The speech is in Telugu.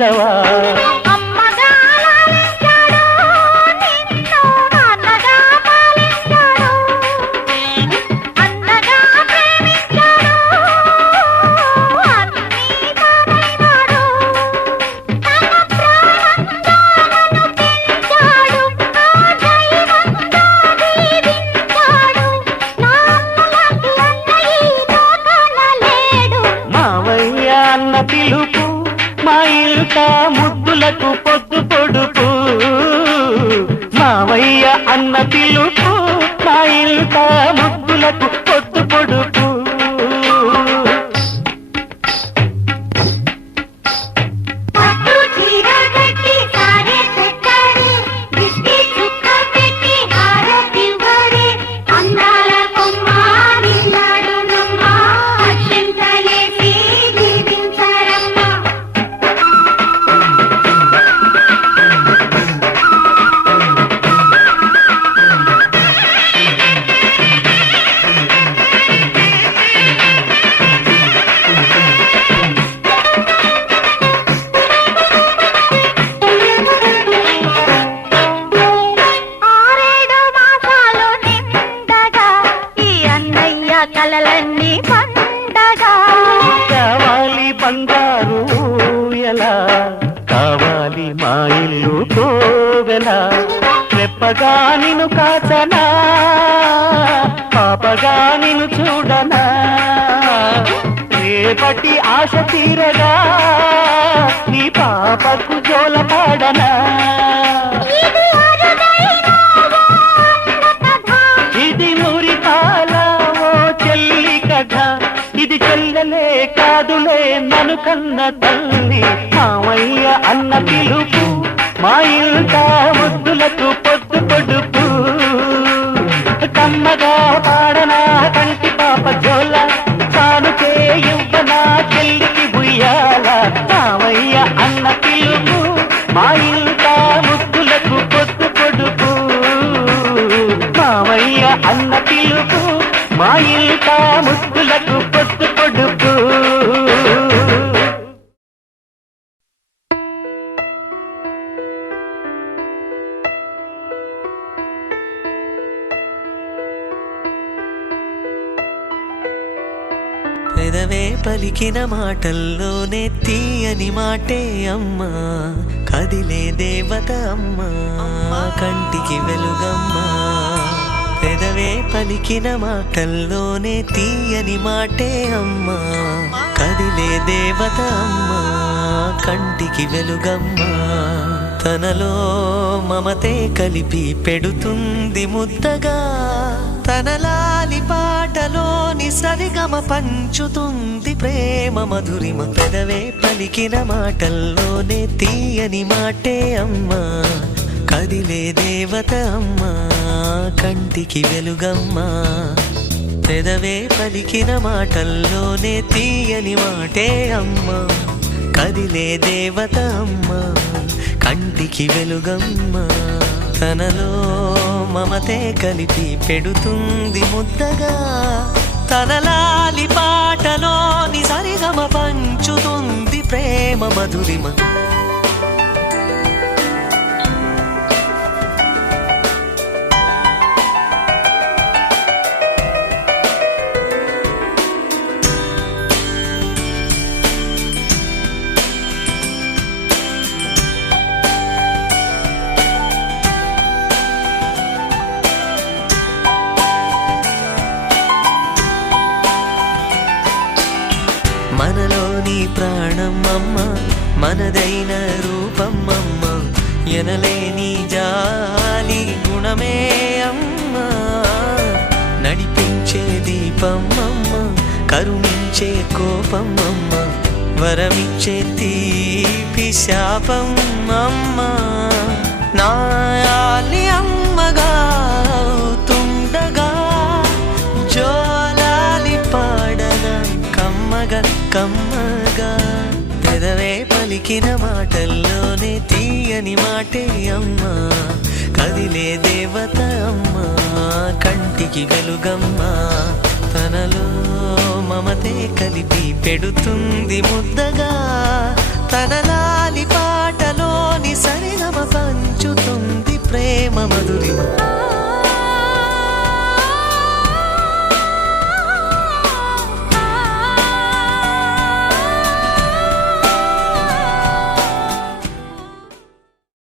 విందవా పిలుపు మా ఇల్ట ముద్దులకు పొద్దు పొడుపు మావయ్య అన్న పిలుపు మా ఇల్ట ముద్దులకు పొద్దు పొడుపు కలలన్నీ పండగా కావాలి బంగారు ఎలా కావాలి మా ఇల్లు కోవెలా రెప్పగా నిన్ను కాచనా పాపగా నిన్ను చూడనా రేపటి ఆశ తీరగా నీ పాపకు జోల పాడనా ఇది మురిపాల ఇది చెల్లెలే కాదులే నన్ను కన్న తల్లి మావయ్య అన్న పిలుపు మా ఇంట ముద్దులకు పొద్దు పొడుపు కమ్మగా పాడనా కంటి పాప జోల సానుకే ఇవ్వనా చెల్లికి బుయ్యాల మావయ్య అన్న పిలుపు మా ఇంట ముద్దులకు పొద్దు పొడుపు మావయ్య అన్న పిలుపు మా ఇంట ముద్దులకు పొద్దు పొడుపు పెదవే పలికిన మాటల్లోనే తీయని మాటే అమ్మా కదిలే దేవత అమ్మా కంటికి వెలుగమ్మా పెదవే పలికిన మాటల్లోనే తీయని మాటే అమ్మా కదిలే దేవత అమ్మా కంటికి వెలుగమ్మా తనలో మమతే కలిపి పెడుతుంది ముద్దగా తనలాలి పాటలోని సరిగమ పంచుతుంది ప్రేమ మధురిమ పెదవే పలికిన మాటల్లోనే తీయని మాటే అమ్మా కదిలే దేవత అమ్మా కంటికి వెలుగమ్మా పెదవే పలికిన మాటల్లోనే తీయని మాటే అమ్మా కదిలే దేవత అమ్మా కంటికి వెలుగమ్మా తనలో మమతే కలిపి పెడుతుంది ముద్దగా తనలాలి పాటలోని సరిగమ పంచుతుంది ప్రేమ మధురిమ మనలోని ప్రాణమమ్మ మనదైన రూపమమ్మ ఎనలేని జాలి గుణమే అమ్మ నడిపించే దీపమమ్మ కరుణించే కోపమమ్మ వరమిచ్చే తీపి శాపమమ్మ నాయాలి అమ్మగా అవుతుండగా జోలాలి పాడన కమ్మగా కమ్మగా పెదవే పలికిన మాటల్లోనే తీయని మాటే అమ్మా కదిలే దేవత అమ్మా కంటికి వెలుగమ్మా తనలో మమతే కలిపి పెడుతుంది ముద్దగా తనలా